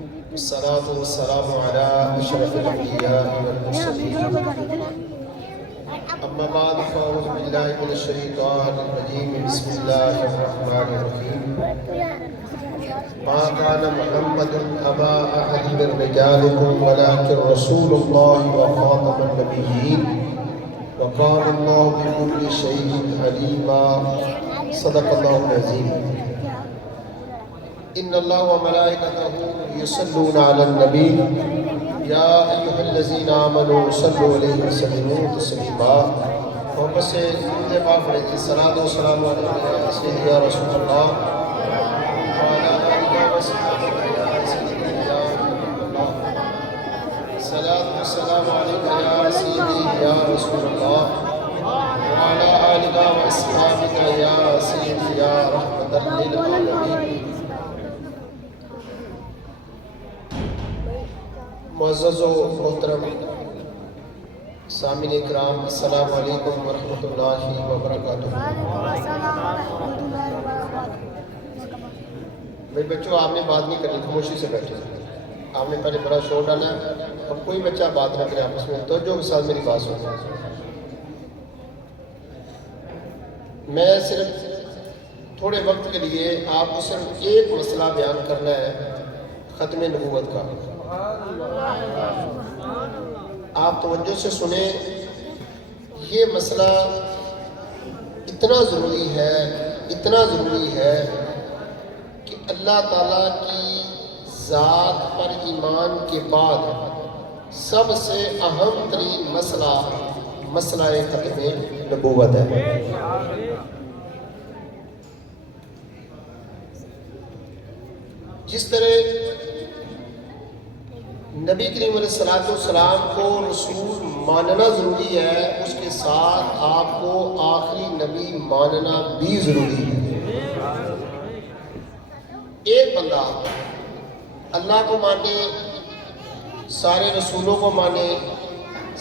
الصلاة والسلام على أشرف الأنبياء والمرسلين أما بعد فأعوذ بالله من الشيطان الرجيم بسم الله الرحمن الرحيم ما كان محمد أبا أحد من رجالكم ولكن رسول الله وخاتم النبيين وكان الله بكل شيء عليما صدق الله العظيم إن الله وملائكته يصلون على النبي يا أيها الذين آمنوا صلوا عليه وسلموا تسليما محمد سے درود پاک پڑھیں صلاۃ و سلام علیہ سیدنا رسول اللہ وعلى آلہ وصحبہ یا سیدنا یا حبیب اللہ صلاۃ و سلام علیہ یا سیدنا یا رسول اللہ وعلى آلہ وصحبہ یا سیدنا یا رحمۃ للعالمین معزز و محترم سامعین اکرام السلام علیکم ورحمۃ اللہ وبرکاتہ۔ بھائی بچوں آپ نے بات نہیں کرنی، خاموشی سے بیٹھے، آپ نے پہلے بڑا شور ڈالا ہے، اب کوئی بچہ بات نہ کرے آپس میں، توجہ کے ساتھ میری بات سنیں۔ میں صرف تھوڑے وقت کے لیے آپ کو صرف ایک مسئلہ بیان کرنا ہے ختم نبوت کا۔ آپ توجہ سے سنیں، یہ مسئلہ اتنا ضروری ہے کہ اللہ تعالیٰ کی ذات پر ایمان کے بعد سب سے اہم ترین مسئلہ ختم نبوت ہے۔ جس طرح نبی کریم علیہ السلام کو رسول ماننا ضروری ہے، اس کے ساتھ آپ کو آخری نبی ماننا بھی ضروری ہے۔ ایک بندہ اللہ کو مانے، سارے رسولوں کو مانے،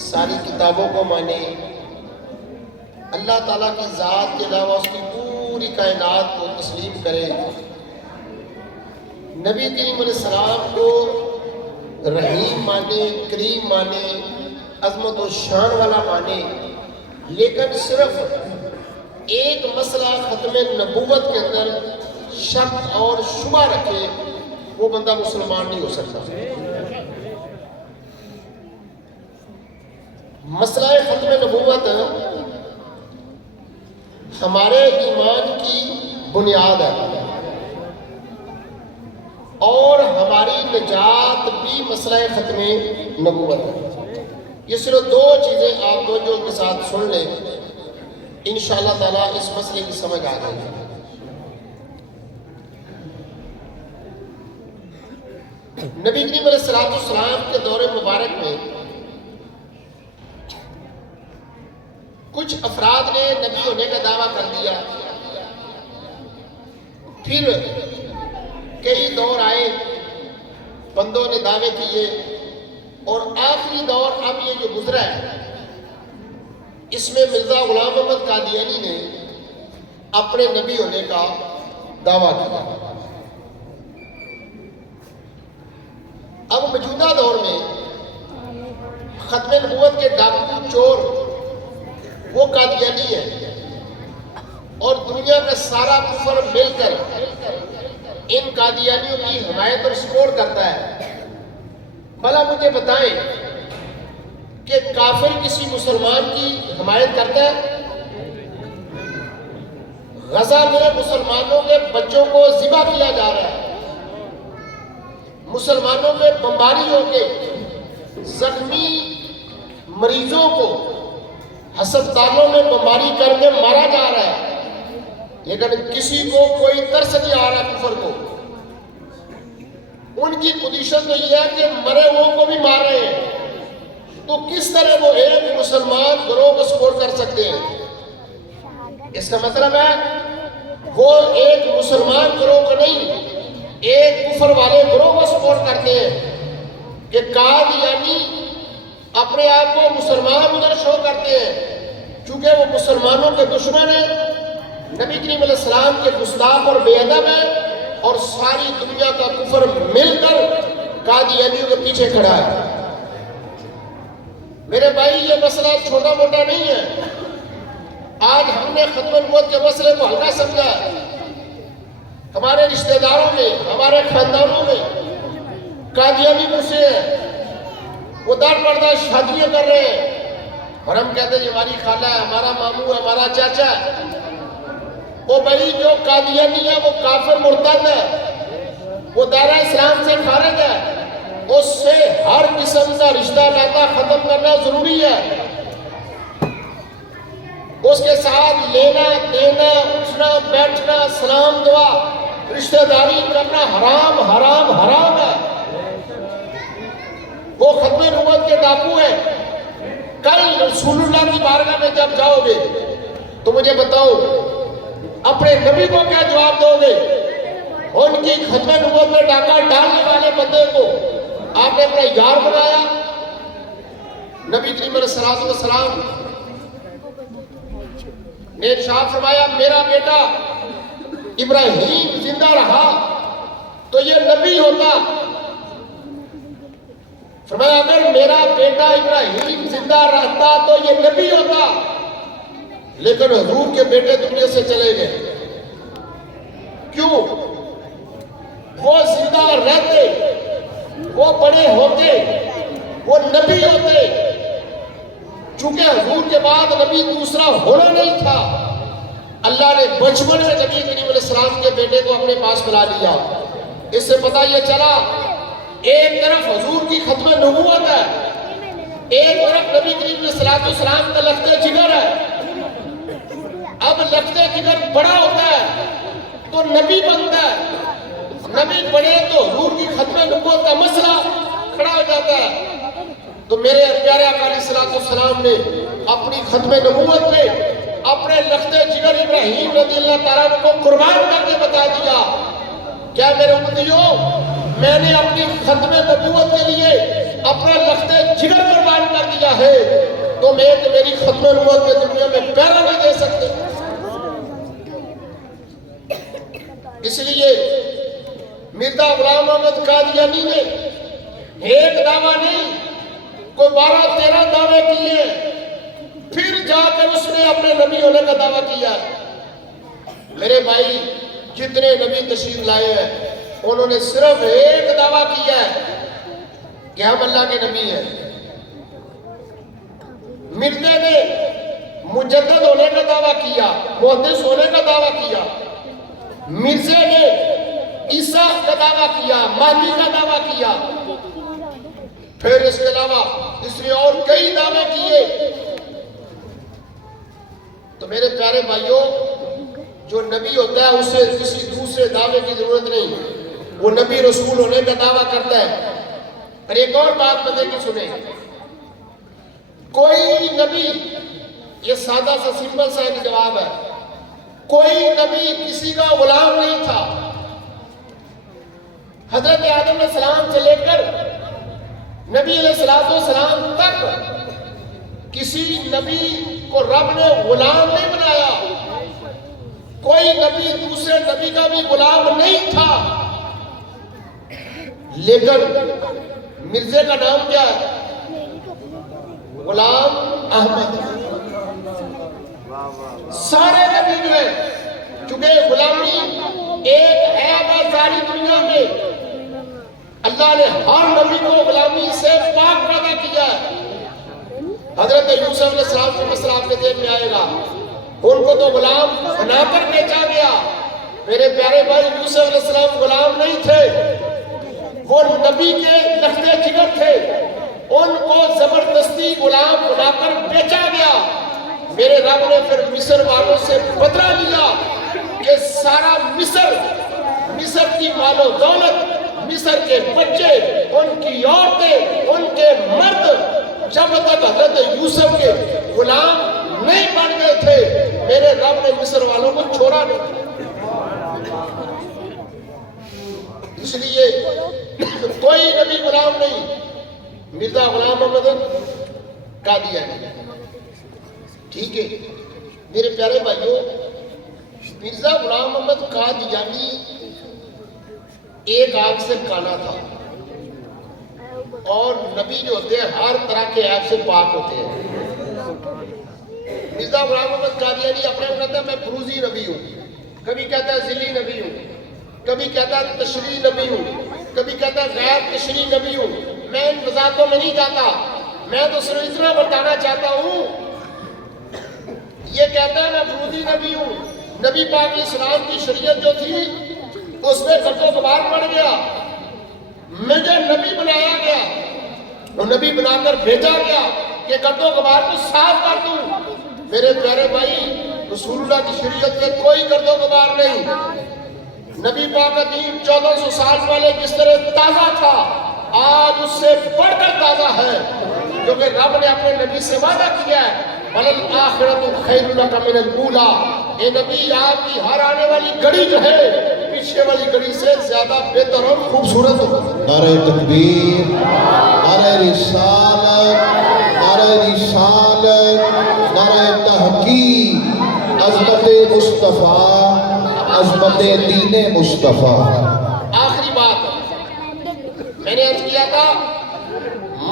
ساری کتابوں کو مانے، اللہ تعالیٰ کی ذات کے علاوہ اس کی پوری کائنات کو تسلیم کرے، نبی کریم علیہ السلام کو رحیم مانے، کریم مانے، عظمت و شان والا مانے، لیکن صرف ایک مسئلہ ختم نبوت کے اندر شک اور شبہ رکھے، وہ بندہ مسلمان نہیں ہو سکتا۔ مسئلہ ختم نبوت ہمارے ایمان کی بنیاد ہے اور ہماری نجات بھی مسئلہ ختم نبوت ہے۔ یہ صرف دو چیزیں آپ توجہ کے ساتھ سن لیں، انشاءاللہ تعالیٰ اس مسئلے کی سمجھ آ جائے گی۔ نبی کریم علیہ السلام کے دور مبارک میں کچھ افراد نے نبی ہونے کا دعویٰ کر دیا، پھر کئی دور آئے، بندوں نے دعوے کیے، اور آخری دور اب یہ جو گزرا ہے اس میں مرزا غلام محمد قادیانی نے اپنے نبی ہونے کا دعویٰ کیا۔ اب موجودہ دور میں ختم نبوت کے ڈاکو چور وہ قادیانی ہے، اور دنیا کا سارا کفر مل کر ان قادیانیوں کی حمایت اور سپورٹ کرتا ہے۔ بھلا مجھے بتائیں کہ کافر کسی مسلمان کی حمایت کرتا ہے؟ غزہ میں مسلمانوں کے بچوں کو ذبح کیا جا رہا ہے، مسلمانوں میں بمباری ہو کے زخمی مریضوں کو ہسپتالوں میں بمباری کر کے مارا جا رہا ہے، لیکن کسی کو کوئی ترس نہیں آ رہا کفر کو۔ ان کی پوزیشن تو یہ ہے کہ مرے ہوئے کو بھی مار رہے ہیں، تو کس طرح وہ ایک مسلمان گروہ کو سپورٹ کر سکتے ہیں؟ اس کا مطلب ہے وہ ایک مسلمان گروہ کو نہیں، ایک کفر والے گروہ کو سپورٹ کرتے ہیں کہ قادیانی اپنے آپ کو مسلمان ادھر شو کرتے ہیں، چونکہ وہ مسلمانوں کے دشمن ہیں، نبی کریم علیہ السلام کے گستاخ اور بے ادب ہیں، اور ساری دنیا کا کفر مل کر قادیانیوں کے پیچھے کھڑا ہے۔ میرے بھائی یہ مسئلہ چھوٹا موٹا نہیں ہے۔ آج ہم نے ختم نبوت کے مسئلے کو ہلکا سمجھا ہے۔ ہمارے رشتہ داروں میں، ہمارے خاندانوں میں قادیانی گھسے ہیں، وہ در پردہ شادیاں کر رہے ہیں، اور ہم کہتے ہیں یہ ہماری خالہ ہے، ہمارا ماموں ہے، ہمارا چاچا ہے۔ وہ بھائی جو قادیانی ہے وہ کافر مرتد ہے، وہ دائرہ اسلام سے خارج ہے، اس سے ہر قسم کا رشتہ ناطہ ختم کرنا ضروری ہے۔ اس کے ساتھ لینا دینا، اٹھنا بیٹھنا، سلام دعا، رشتہ داری کرنا حرام حرام حرام ہے۔ وہ ختم نبوت کے ڈاکو ہیں۔ کل رسول اللہ کی بارگاہ میں جب جاؤ گے تو مجھے بتاؤ اپنے نبی کو کیا جواب دو گے؟ ان کی ختم نبوت میں ڈاکہ ڈالنے والے بندے کو آپ نے اپنا یار بنایا؟ نبی کریم علیہ السلام نے ارشاد فرمایا میرا بیٹا ابراہیم زندہ رہا تو یہ نبی ہوتا۔ فرمایا اگر میرا بیٹا ابراہیم زندہ رہتا تو یہ نبی ہوتا، لیکن حضور کے بیٹے دنیا سے چلے گئے۔ کیوں؟ وہ زندہ رہتے، وہ بڑے ہوتے، وہ نبی ہوتے، چونکہ حضور کے بعد نبی دوسرا ہونا نہیں تھا، اللہ نے بچپن میں نبی کریم علیہ السلام کے بیٹے کو اپنے پاس بلا لیا۔ اس سے پتہ یہ چلا ایک طرف حضور کی ختم نبوت ہے، ایک طرف نبی کریم علیہ السلام کا لخت جگر ہے۔ اب لخت جگر بڑا ہوتا ہے تو نبی بنتا ہے، نبی بڑے تو حضور کی ختم نبوت کا مسئلہ کھڑا ہو جاتا ہے۔ تو میرے پیارے آقا علیہ السلام نے اپنی ختم نبوت میں اپنے لخت جگر ابراہیم رضی اللہ تعالیٰ عنہ کو قربان کر کے بتا دیا، کیا میرے امتیوں میں نے اپنی ختم نبوت کے لیے اپنا لخت جگر قربان کر دیا ہے، تو میں کہ میری ختم نبوت کے دنیا میں پیرا نہیں دے سکتے۔ اس لیے مرزا غلام احمد قادیانی نے ایک دعویٰ نہیں کوئی 12-13 دعوے کیے، پھر جا کر اس نے اپنے نبی ہونے کا دعویٰ کیا۔ میرے بھائی جتنے نبی تشریف لائے ہیں انہوں نے صرف ایک دعویٰ کیا ہے کہ ہم اللہ کے نبی ہیں۔ مرزا نے مجدد ہونے کا دعویٰ کیا، محدث ہونے کا دعویٰ کیا، مرزا نے عیسیٰ کا دعویٰ کیا، مہدی کا دعویٰ کیا، پھر اس کے علاوہ اس نے اور کئی دعوے کیے۔ تو میرے پیارے بھائیوں جو نبی ہوتا ہے اسے کسی دوسرے دعوے کی ضرورت نہیں، وہ نبی رسول ہونے کا دعویٰ کرتا ہے۔ اور ایک اور بات پتہ کی سنیں، کوئی نبی، یہ سادہ سا سمپل سا ایک جواب ہے، کوئی نبی کسی کا غلام نہیں تھا۔ حضرت آدم علیہ السلام سے لے کر نبی علیہ السلام تک کسی نبی کو رب نے غلام نہیں بنایا، کوئی نبی دوسرے نبی کا بھی غلام نہیں تھا۔ لیکن مرزا کا نام کیا ہے؟ غلام احمد۔ سارے نبی جو ہے چونکہ غلامی ایک عیب ہے ساری دنیا میں، اللہ نے ہر نبی کو غلامی سے پاک پیدا کیا ہے۔ حضرت یوسف علیہ السلام کا مسئلہ آپ کے ذہن میں آئے گا، ان کو تو غلام بنا کر بیچا گیا۔ میرے پیارے بھائی یوسف علیہ السلام غلام نہیں تھے، وہ نبی کے لخت جگر تھے، ان کو زبردستی غلام بنا کر بیچا گیا۔ میرے رب نے پھر مصر والوں سے بدلہ لیا کہ سارا مصر کی مال و دولت، مصر کے بچے، ان کی عورتیں، ان کے مرد جب تک حضرت یوسف کے غلام نہیں بن گئے تھے میرے رب نے مصر والوں کو چھوڑا نہیں۔ اس لیے کوئی نبی غلام نہیں، مرزا غلام احمد قادیانی۔ ٹھیک ہے میرے پیارے بھائیوں، مرزا غلام احمد قادیانی ایک آنکھ سے کانا تھا، اور نبی جو ہوتے ہیں ہر طرح کے عیب سے پاک ہوتے ہیں. مرزا غلام محمد قادیانی اپنے کو کہتا ہے میں بروزی نبی ہوں, کبھی کہتا ہے ذلی نبی ہوں, کبھی کہتا ہے تشریح نبی ہوں, کبھی کہتا ہے غیر تشریح نبی ہوں. میں ان وضاحتوں میں نہیں جاتا, میں تو صرف اتنا بتانا چاہتا ہوں. یہ کہتا ہے میں بروزی نبی ہوں. نبی پاک اسلام کی شریعت جو تھی اس میں گرد و غبار پڑ گیا, مجھے نبی بنایا گیا, وہ نبی بنا کر بھیجا گیا کہ گرد و غبار کو صاف کر دوں. میرے پیارے بھائی, رسول اللہ کی شریعت میں کوئی گرد و غبار نہیں. نبی پاک کا دین 1400 سال پہلے جس طرح تازہ تھا آج اس سے بڑھ کر تازہ ہے, کیونکہ رب نے اپنے نبی سے وعدہ کیا ہے وَلَلْآخِرَةُ خَيْرٌ لَكَ مِنَ الْأُولَىٰ. اے نبی آپ کی ہر آنے والی گھڑی جو ہے پیچھے والی گھڑی سے زیادہ بہتر اور خوبصورت ہوگی. نعرہ تکبیر, نعرہ رسالت, نعرہ رسالت, نعرہ تحقیق, عظمت مصطفیٰ, عظمت دین مصطفیٰ. آخری بات میں نے عرض کیا تھا,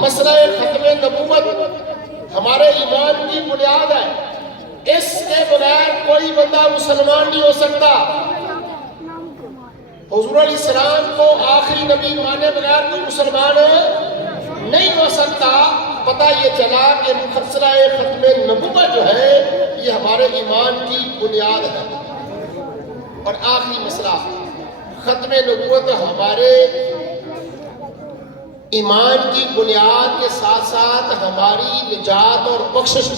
مسئلہ ختم نبوت ہمارے ایمان کی بنیاد ہے. اس کے بغیر کوئی بندہ مسلمان نہیں ہو سکتا. حضور علیہ السلام کو آخری نبی مانے بغیر کوئی مسلمان نہیں ہو سکتا. پتہ یہ چلا کہ مسئلہ ختم نبوت جو ہے یہ ہمارے ایمان کی بنیاد ہے. اور آخری مسئلہ ختم نبوت ہمارے ایمان کی بنیاد کے ساتھ ساتھ ہماری نجات اور بخشش.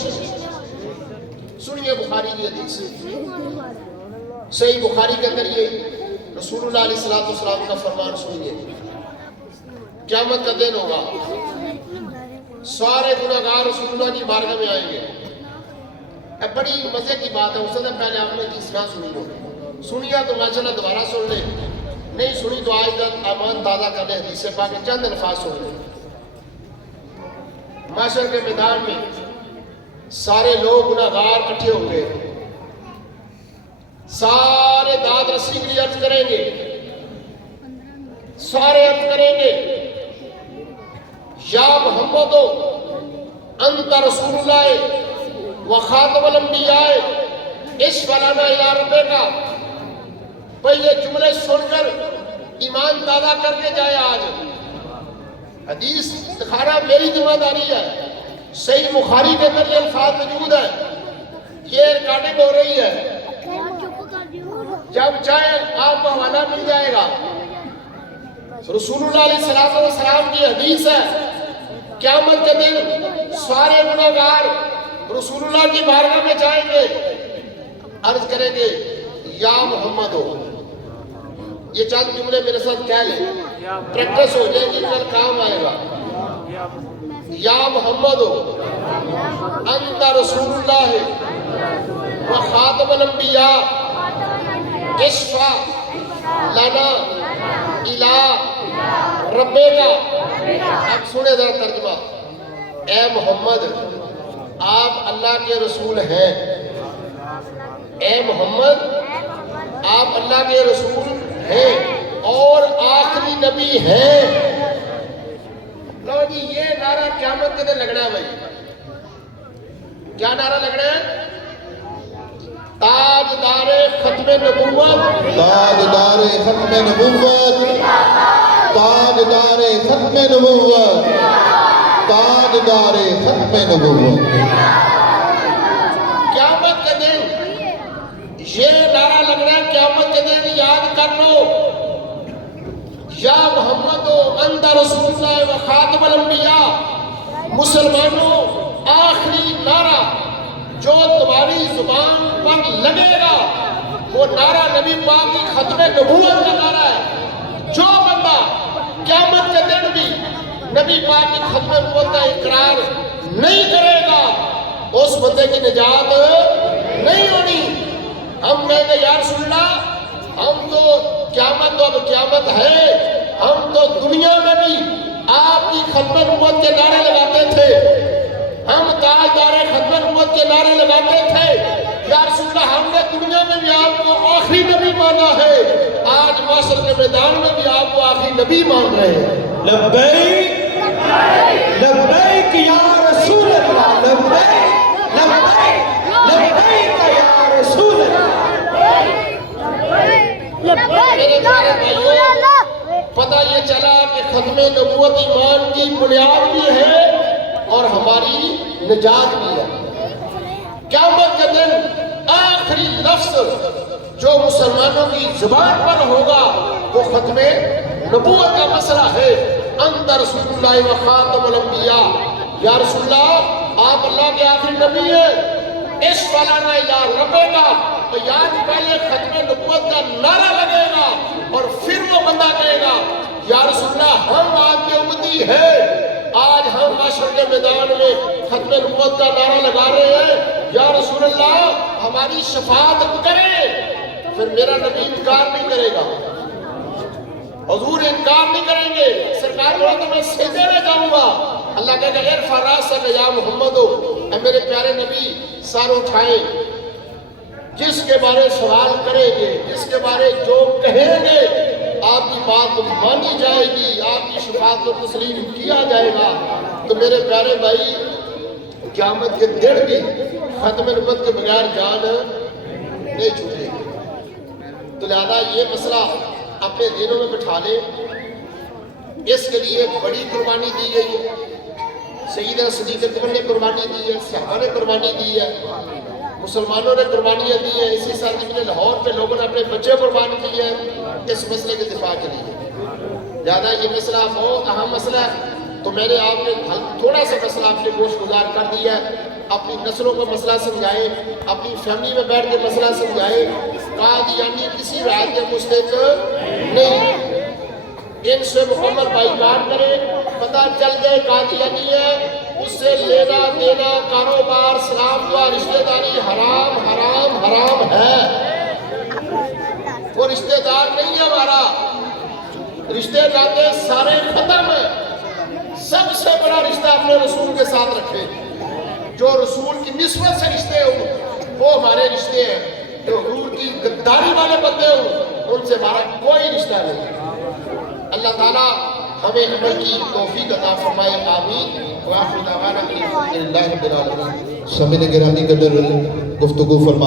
سنیے بخاری کی حدیث, صحیح بخاری کے اندر یہ رسول اللہ علیہ السلام کا فرمان سنیے. قیامت کا دن ہوگا, سارے گناہگار رسول اللہ کی بارگاہ میں آئیں گے. اب بڑی مزے کی بات ہے, اس سے پہلے آپ نے تیسرا سنی ہو, سنیا تو ماشاءاللہ دوبارہ سن لیں, نہیں سنی تو آج تک ایمان تازہ کرنے حدیث پاک کے چند الفاظ سن لیں. معاشر کے میدان میں سارے لوگ گناہگار اکٹھے ہوں گے, سارے داد رسی کے لیے عرض کریں گے, سارے عرض کریں گے یا محمد انت رسول اللہ و خاتم الانبیاء اشفع لنا الی ربک. بھئی یہ جملے سن کر ایمان تازہ کر کے جائے. آج حدیث دکھانا میری ذمہ داری ہے. صحیح بخاری کے اندر یہ الفاظ موجود ہے, یہ ریکارڈنگ ہو رہی ہے, جب چاہے آپ کو حوالہ مل جائے گا. رسول اللہ علیہ السلام کی حدیث ہے, قیامت کے دن سارے گناہگار رسول اللہ کی بارگاہ میں جائیں گے, عرض کریں گے یا محمد ہو. یہ چند جملے میرے ساتھ کہہ لیں, پریکٹس ہو جائے گی, کل کام آئے گا. یا محمد ہو انت رسول اللہ و خاتم الانبیاء اشفع لنا الی ربک. اب سنیں ذرا ترجمہ. اے محمد آپ اللہ کے رسول ہیں, اے محمد آپ اللہ کے رسول ہیں اور آخری نبی ہیں. لو جی یہ نعرہ قیامت کے دن لگنا ہے. بھائی کیا نعرہ لگنا ہے؟ تاجدار ختم نبوت, تاجدار ختم نبوت, تاجدار ختم نبوت, تاجدار ختم نبوت. قیامت کے دن یہ نعرہ لگنا ہے. قیامت کے دن یاد کر لو, یا محمد انت رسول اللہ و خاتم الانبیاء. مسلمانوں آخری نعرہ جو تمہاری زبان پر لگے گا وہ نعرہ نبی پاک کی ختم نبوت کا نعرہ ہے. جو بندہ قیامت کے دن بھی نبی پاک کی ختم نبوت کا اقرار نہیں کرے گا اس بندے کی نجات نہیں ہونی. ہم کہیں گے یا رسول اللہ ہم تو قیامت تو اب قیامت ہے, ہم تو دنیا میں بھی آپ کی ختم نبوت کے نعرے لگاتے تھے, ہم تاجدار ختم نبوت کے نعرے لگاتے تھے. یا رسول اللہ ہم نے دنیا میں بھی آپ کو آخری نبی مانا ہے, آج معاشر کے میدان میں بھی آپ کو آخری نبی مان رہے ہیں. لبیک لبیک یا رسول اللہ، لبیک لبیک لبیک یا رسول اللہ۔ پتہ یہ چلا کہ ختم نبوت ایمان کی بنیاد بھی ہے اور ہماری نجات بھی ہے۔ قیامت کے دن آخری لفظ جو مسلمانوں کی زبان پر ہوگا وہ ختم نبوت کا مسئلہ ہے۔ انت رسول اللہ و خاتم الانبیاء، یا رسول اللہ آپ اللہ کے آخری نبی ہیں۔ اس فلانا یا ربے کا بیان پہلے ختم نبوت کا نعرہ لگے گا اور پھر وہ بندہ کہے گا یا رسول اللہ ہم آپ کے امتی ہیں۔ آج ہم معاشر کے میدان میں ختم نبوت کا نعرہ لگا رہے ہیں، یا رسول اللہ ہماری شفاعت کریں، پھر میرا نبی انکار نہیں کرے گا، حضور انکار نہیں کریں گے، سرکار بولا تو میں سجدے میں جاؤں گا۔ اللہ کہے گا ارفع راسک یا محمد، اے میرے پیارے نبی سر اٹھائیں، جس کے بارے سوال کریں گے، جس کے بارے جو کہیں گے آپ کی بات مانی جائے گی، آپ کی شفاعت کو تسلیم کیا جائے گا۔ تو میرے پیارے بھائی قیامت کے دن بھی ختم نبوت کے بغیر جان نہیں چھوٹے گی۔ تو لہذا یہ مسئلہ اپنے دلوں میں بٹھا لیں، اس کے لیے بڑی قربانی دی گئی ہے۔ سیدنا صدیق اکبر نے قربانی دی ہے، صحابہ نے قربانی دی ہے، مسلمانوں نے قربانیاں دی ہیں۔ اسی سال میں لاہور پہ لوگوں نے اپنے بچے قربان کیے ہیں اس مسئلے کے دفاع کے لیے۔ زیادہ یہ مسئلہ بہت اہم مسئلہ ہے، تو میں نے آپ نے تھوڑا سا مسئلہ آپ نے گوشت گزار کر دیا ہے۔ اپنی نسلوں کو مسئلہ سمجھائے، اپنی فیملی میں بیٹھ کے مسئلہ سمجھائے۔ قادیانی کسی رائے کے مستحق نہیں، ان سے مکمل بائیکاٹ کرے، پتہ چل جائے قادیانی ہے، اس سے لینا دینا کاروبار سلام دعا رشتہ داری حرام حرام حرام ہے۔ وہ رشتہ دار نہیں ہے ہمارا، رشتہ ناطے سارے ختم ہیں۔ سب سے بڑا رشتہ اپنے رسول کے ساتھ رکھے، جو رسول کی نسبت سے رشتے ہوں وہ ہمارے رشتے ہیں، جو حضور کی غداری والے بندے ہوں ان سے ہمارا کوئی رشتہ نہیں۔ اللہ تعالیٰ ہمیں عمل کی توفیق عطا فرمائے، آمین۔ وآخر دعوانا الحمدللہ رب العالمین۔ سامعین گرامی قدر گفتگو فرما